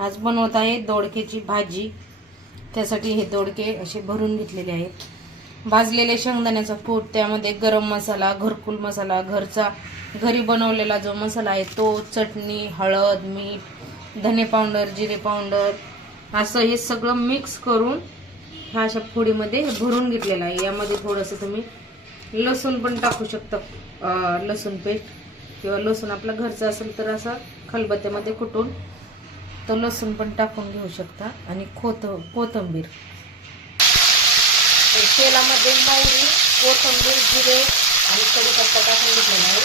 आज बनवत आहे दोडक्याची भाजी। त्यासाठी हे दोडके असे भरून घेतलेले आहेत। भाजलेले शेंगदाण्याचा कूट, त्यामध्ये गरम मसाला, घरकुल मसाला, घरचा घरी बनवलेला जो मसाला आहे तो, चटणी, हळद, मीठ, धने पावडर, जिरे पावडर असं हे सगळं मिक्स करून ह्या अशा फोडीमध्ये भरून घेतलेला आहे। यामध्ये थोडंसं तुम्ही लसूण पण टाकू शकता, लसूण पेस्ट किंवा लसूण आपला घरचा असेल तर असा खलबत्त्यामध्ये कुटून तो लसूण पण टाकून घेऊ शकता। आणि कोथिंबीर, तेलामध्ये मोहरी, कोथिंबीर, जिरे आणि कढीपत्ता टाकून घेतलेला आहे।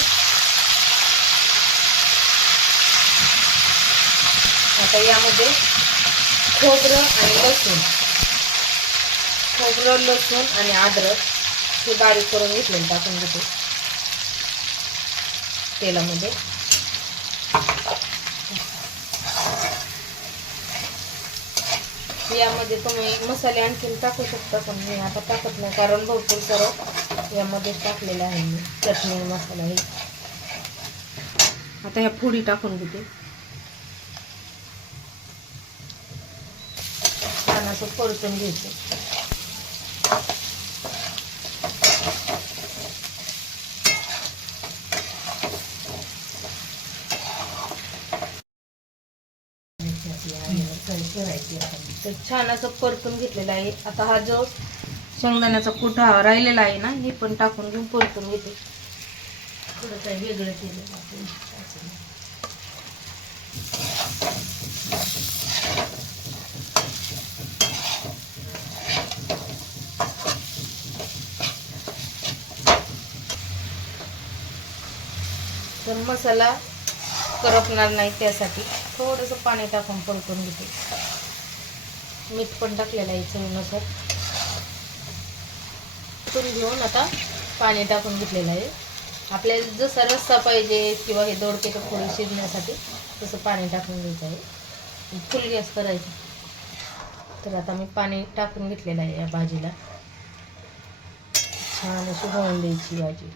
आता यामध्ये खोबरं लसूण आणि अद्रक हे बारीक करून घेतलेलं टाकून घेतो तेलामध्ये। यामध्ये तुम्ही मसाले आणखी टाकू शकता, पण मी आता टाकत नाही कारण भरपूर सर्व यामध्ये टाकलेलं आहे मी, चटणी मसाला हे। आता ह्या फोडी टाकून घेते, छान असं परतून घ्यायचं। छान असं परतून घेतलेला आहे। आता हा जो शेंगदाण्याचा कूट राहिलेला आहे ना, हे पण टाकून घेऊन परतून घेते। थोडं काही वेगळं केलं आपण, तर मसाला करपणार नाही त्यासाठी थोडंसं पाणी टाकून परतून घेते। मीठ पण टाकलेलं आहे चवीनुसार। परतून घेऊन आता पाणी टाकून घेतलेलं आहे। आपल्याला जसा रस्सा पाहिजे किंवा हे दोडके थोडे शिजण्यासाठी तसं पाणी टाकून घ्यायचं आहे। फुल गॅस करायचा। तर आता मी पाणी टाकून घेतलेलं आहे या भाजीला, छान अशी होऊन द्यायची भाजी।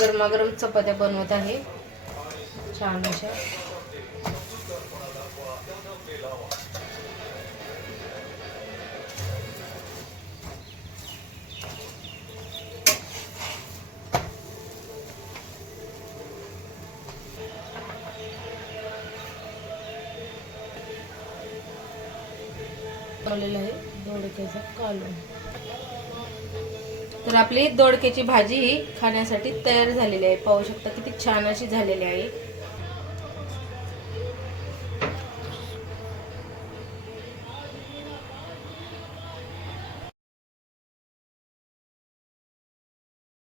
गरमागरम चपात्या बनवत आहे छान अशा। बनवलेलं आहे दोडक्याचा कालवण। तर आपली दोडक्याची भाजी ही खाण्यासाठी तयार झालेली आहे। पाहू शकता किती छान अशी झालेली आहे।